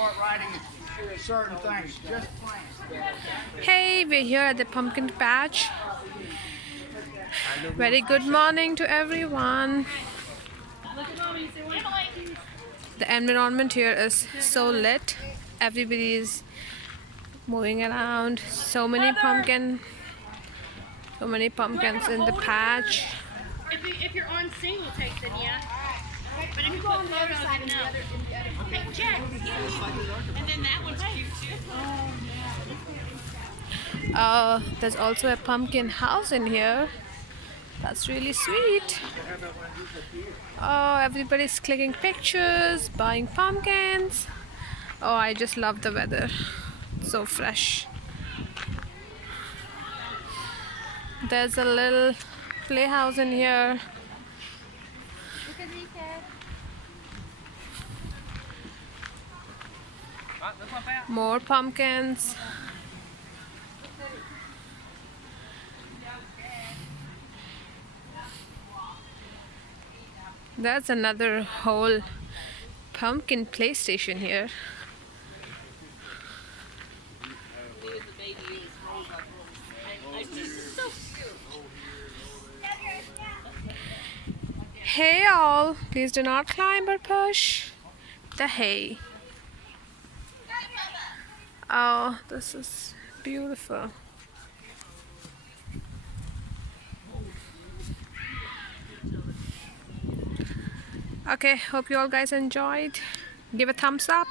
start writing certain things. Just plants. Hey, we're here at the pumpkin patch. Very good morning to everyone. The environment here is so lit. Everybody is moving around. So many pumpkins in the patch. If you're on single take, then yeah. But if you put photos, then no. Okay, Jen. And then that one's cute too. There's also a pumpkin house in here. That's really sweet. Oh, everybody's clicking pictures, buying pumpkins. Oh, I just love the weather. So fresh. There's a little playhouse in here. More pumpkins. There's another whole pumpkin play station here. Hey all, please do not climb or push the hay. Oh, this is beautiful. Okay, hope you all guys enjoyed. Give a thumbs up.